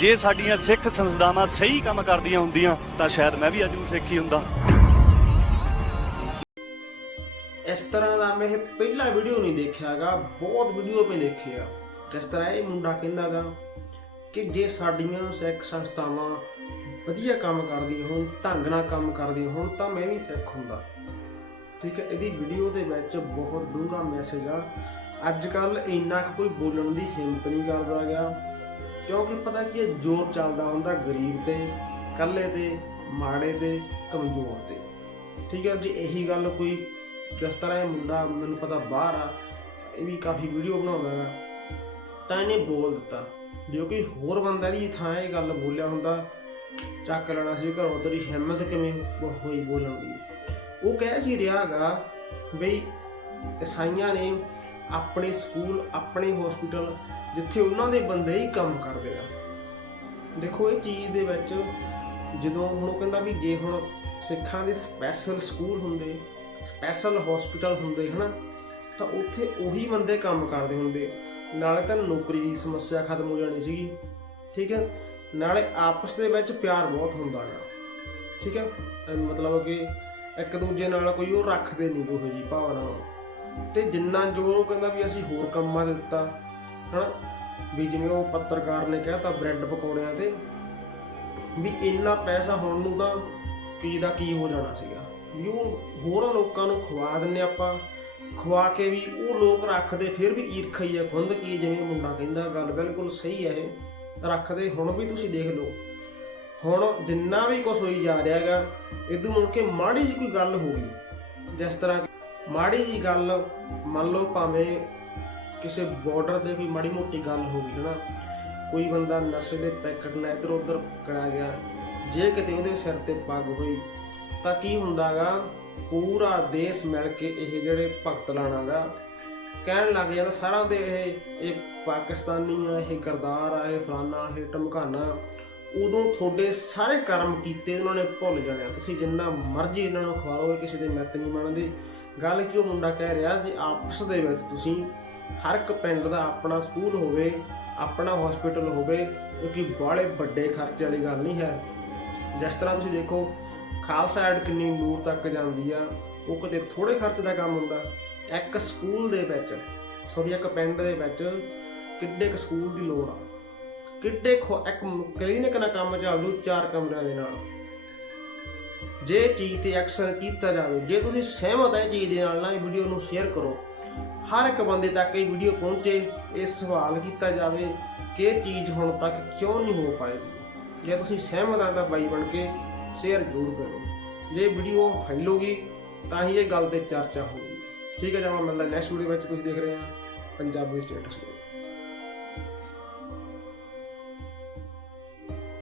ਜੇ ਸਾਡੀਆਂ ਸਿੱਖ ਸੰਸਥਾਵਾਂ ਸਹੀ ਕੰਮ ਕਰਦੀਆਂ ਹੁੰਦੀਆਂ, ਤਾਂ ਸ਼ਾਇਦ ਮੈਂ ਵੀ ਅੱਜ ਨੂੰ ਸਿੱਖ ਹੀ ਹੁੰਦਾ। ਇਸ ਤਰ੍ਹਾਂ ਦਾ ਮੈਂ ਇਹ ਪਹਿਲਾ ਵੀਡੀਓ ਨਹੀਂ ਦੇਖਿਆਗਾ, ਬਹੁਤ ਵੀਡੀਓ ਮੈਂ ਦੇਖਿਆ। ਜਿਸ ਤਰ੍ਹਾਂ ਇਹ ਮੁੰਡਾ ਕਹਿੰਦਾਗਾ ਕਿ ਜੇ ਸਾਡੀਆਂ ਸਿੱਖ ਸੰਸਥਾਵਾਂ ਵਧੀਆ ਕੰਮ ਕਰਦੀਆਂ ਹੋਣ, ਢੰਗ ਨਾਲ ਕੰਮ ਕਰਦੀਆਂ ਹੋਣ, ਤਾਂ ਮੈਂ ਵੀ ਸਿੱਖ ਹੁੰਦਾ। ਠੀਕ ਹੈ, ਇਹਦੀ ਵੀਡੀਓ ਦੇ ਵਿੱਚ ਬਹੁਤ ਡੂੰਘਾ ਮੈਸੇਜ ਆ। ਅੱਜ ਕੱਲ ਇੰਨਾ ਕੁ ਕੋਈ ਬੋਲਣ ਦੀ ਹਿੰਮਤ ਨਹੀਂ ਕਰਦਾ ਗਿਆ ਕਿਉਂਕਿ ਪਤਾ ਕੀ ਹੈ, ਜ਼ੋਰ ਚੱਲਦਾ ਹੁੰਦਾ ਗਰੀਬ ਤੇ ਕੱਲੇ ਤੇ, ਮਾੜੇ ਤੇ, ਕਮਜ਼ੋਰ ਤੇ। ਠੀਕ ਹੈ, ਜੇ ਇਹੀ ਗੱਲ ਕੋਈ ਜਿਸ ਤਰ੍ਹਾਂ ਇਹ ਮੁੰਡਾ, ਮੈਨੂੰ ਪਤਾ ਬਾਹਰ ਆ, ਇਹ ਵੀ ਕਾਫੀ ਵੀਡੀਓ ਬਣਾਉਂਦਾ ਹੈ ਤਾਂ ਇਹਨੇ ਬੋਲ ਦਿੱਤਾ। ਜੇ ਕੋਈ ਹੋਰ ਬੰਦਾ ਦੀ ਥਾਂ ਇਹ ਗੱਲ ਬੋਲਿਆ ਹੁੰਦਾ, ਚੱਕ ਲੈਣਾ ਸੀ ਘਰੋਂ, ਤੇਰੀ ਹਿੰਮਤ ਕਿਵੇਂ ਹੋਈ ਬੋਲਣ ਦੀ? ਉਹ ਕਹਿ ਕੀ ਰਿਹਾਗਾ ਬਈ ਇਸਾਈਆਂ ਨੇ ਆਪਣੇ ਸਕੂਲ, ਆਪਣੇ ਹਸਪੀਟਲ ਜਿੱਥੇ ਉਹਨਾਂ ਦੇ ਬੰਦੇ ਹੀ ਕੰਮ ਕਰਦੇ ਆ। ਦੇਖੋ, ਇਹ ਚੀਜ਼ ਦੇ ਵਿੱਚ ਜਦੋਂ ਹੁਣ ਉਹ ਕਹਿੰਦਾ ਵੀ ਜੇ ਹੁਣ ਸਿੱਖਾਂ ਦੇ ਸਪੈਸ਼ਲ ਸਕੂਲ ਹੁੰਦੇ ਸਪੈਸ਼ਲ ਹਸਪੀਟਲ ਹੁੰਦੇ, ਹਨਾ, ਤਾਂ ਉੱਥੇ ਉਹੀ ਬੰਦੇ ਕੰਮ ਕਰਦੇ ਹੁੰਦੇ। ਨਾਲੇ ਤਾਂ ਨੌਕਰੀ ਦੀ ਸਮੱਸਿਆ ਖਤਮ ਹੋ ਜਾਣੀ ਸੀਗੀ, ਠੀਕ ਹੈ? ਨਾਲੇ ਆਪਸ ਦੇ ਵਿੱਚ ਪਿਆਰ ਬਹੁਤ ਹੁੰਦਾ ਗਾ, ਠੀਕ ਹੈ? ਮਤਲਬ ਕਿ ਇੱਕ ਦੂਜੇ ਨਾਲ ਕੋਈ ਉਹ ਰੱਖਦੇ ਨਹੀਂ ਕੋਈ ਜੀ ਭਾਵਨਾ। ਤੇ ਜਿੰਨਾ ਜ਼ੋਰ ਉਹ ਕਹਿੰਦਾ ਵੀ ਅਸੀਂ ਹੋਰ ਕੰਮਾਂ ਦੇ ਦਿੱਤਾ ਹਨਾ? ਵੀ ਜਿਵੇਂ ਉਹ ਪੱਤਰਕਾਰ ਨੇ ਕਿਹਾ ਤਾਂ ਬ੍ਰੈਡ ਪਕੌੜਿਆਂ ਤੇ, ਵੀ ਇੰਨਾ ਪੈਸਾ ਹੁਣ ਨੂੰ ਤਾਂ ਕੀ ਦਾ ਕੀ ਹੋ ਜਾਣਾ ਸੀਗਾ। ਵੀ ਉਹ ਹੋਰ ਲੋਕਾਂ ਨੂੰ ਖਵਾ ਦਿੰਨੇ ਆਪਾਂ, ਖਵਾ ਕੇ ਵੀ ਉਹ ਲੋਕ ਰੱਖਦੇ, ਫਿਰ ਵੀ ਈਰਖਾ ਹੀ ਹੈ ਖੁੰਦ ਕੀ ਜਿਵੇਂ ਮੁੰਡਾ ਕਹਿੰਦਾ, ਗੱਲ ਬਿਲਕੁਲ ਸਹੀ ਹੈ ਇਹ। ਰੱਖਦੇ, ਹੁਣ ਵੀ ਤੁਸੀਂ ਦੇਖ ਲਓ। ਹੁਣ ਜਿੰਨਾ ਵੀ ਕੁਝ ਹੋਈ ਜਾ ਰਿਹਾ ਹੈਗਾ ਇਦੋਂ ਮੁੜ ਕੇ ਮਾੜੀ ਜੀ ਕੋਈ ਗੱਲ ਹੋ ਗਈ। ਜਿਸ ਤਰ੍ਹਾਂ ਮਾੜੀ ਜੀ ਗੱਲ ਮੰਨ ਲਓ ਭਾਵੇਂ ਕਿਸੇ ਬਾਰਡਰ ਦੇ ਕੋਈ ਮਾੜੀ ਮੋਟੀ ਗੱਲ ਹੋ ਗਈ, ਹਨਾ? ਕੋਈ ਬੰਦਾ ਨਸ਼ੇ ਦੇ ਪੈਕਟ ਨਾਲ ਇੱਧਰ ਉੱਧਰ ਪਕੜਾ ਗਿਆ, ਜੇ ਕਿਤੇ ਉਹਦੇ ਸਿਰ ਤੇ ਪੱਗ ਹੋਈ, ਤਾਂ ਕੀ ਹੁੰਦਾਗਾ? ਪੂਰਾ ਦੇਸ਼ ਮਿਲ ਕੇ ਇਹ ਜਿਹੜੇ ਭਗਤ ਲਾਣਾਗਾ, ਕਹਿਣ ਲੱਗ ਜਾਂਦਾ ਸਾਰਾ ਦੇ ਇਹ ਇਹ ਪਾਕਿਸਤਾਨੀ ਆ, ਇਹ ਕਰਦਾਰ ਆ, ਇਹ ਫਲਾਨਾ, ਇਹ ਟਮਕਾਨਾ ਉਦੋਂ ਤੁਹਾਡੇ ਸਾਰੇ ਕਰਮ ਕੀਤੇ ਉਹਨਾਂ ਨੇ ਭੁੱਲ ਜਾਣਿਆ ਤੁਸੀਂ ਜਿੰਨਾ ਮਰਜ਼ੀ ਇਹਨਾਂ ਨੂੰ ਖਵਾਓ, ਇਹ ਕਿਸੇ ਦੇ ਮਿੱਤ ਨਹੀਂ ਮੰਨਦੇ। ਗੱਲ ਕੀ ਉਹ ਮੁੰਡਾ ਕਹਿ ਰਿਹਾ ਜੇ ਆਪਸ ਦੇ ਵਿੱਚ ਤੁਸੀਂ ਹਰ ਇੱਕ ਪਿੰਡ ਦਾ ਆਪਣਾ ਸਕੂਲ ਹੋਵੇ, ਆਪਣਾ ਹਸਪੀਟਲ ਹੋਵੇ ਇਹ ਕੋਈ ਬਾਹਲੇ ਵੱਡੇ ਖਰਚੇ ਵਾਲੀ ਗੱਲ ਨਹੀਂ ਹੈ। ਜਿਸ ਤਰ੍ਹਾਂ ਤੁਸੀਂ ਦੇਖੋ, ਖਾਲਸਾ ਐਡ ਕਿੰਨੀ ਦੂਰ ਤੱਕ ਜਾਂਦੀ ਆ, ਉਹ ਕਦੇ ਥੋੜੇ ਖਰਚ ਦਾ ਕੰਮ ਹੁੰਦਾ। ਇੱਕ ਸਕੂਲ ਦੇ ਵਿੱਚ ਸੌਰੀ ਇੱਕ ਪਿੰਡ ਦੇ ਵਿੱਚ ਕਿੱਡੇ ਕੁ ਸਕੂਲ ਦੀ ਲੋੜ ਆ। ਕਿੱਡੇ ਖੁ- ਇੱਕ ਕਲੀਨਿਕ ਨਾਲ ਕੰਮ ਚੱਲੂ ਚਾਰ ਕਮਰਿਆਂ ਦੇ ਨਾਲ। ਜੇ ਚੀਜ਼ ਤੇ ਐਕਸ਼ਨ ਕੀਤਾ ਜਾਵੇ, ਜੇ ਤੁਸੀਂ ਸਹਿਮਤ ਹੈ ਇਹ ਚੀਜ਼ ਦੇ ਨਾਲ, ਨਾ ਇਹ ਵੀਡੀਓ ਨੂੰ ਸ਼ੇਅਰ ਕਰੋ। ਹਰ ਇੱਕ ਬੰਦੇ ਤੱਕ ਇਹ ਵੀਡੀਓ ਪਹੁੰਚੇ, ਇਹ ਸਵਾਲ ਕੀਤਾ ਜਾਵੇ ਕਿ ਇਹ ਚੀਜ਼ ਹੁਣ ਤੱਕ ਕਿਉਂ ਨਹੀਂ ਹੋ ਪਾਏਗੀ ਜੇ ਤੁਸੀਂ ਸਹਿਮਤ ਆ ਤਾਂ ਬਾਈ ਬਣ ਕੇ ਸ਼ੇਅਰ ਜ਼ਰੂਰ ਕਰੋ। ਜੇ ਵੀਡੀਓ ਫੈਲੋਗੀ ਤਾਂ ਹੀ ਇਹ ਗੱਲ ਤੇ ਚਰਚਾ ਹੋਊਗੀ। ਠੀਕ ਹੈ ਜਮਾ ਮਿਲਦਾ ਨੈਕਸਟ ਵੀਡੀਓ ਵਿੱਚ, ਤੁਸੀਂ ਦੇਖ ਰਹੇ ਹਾਂ ਪੰਜਾਬੀ ਸਟੇਟਸ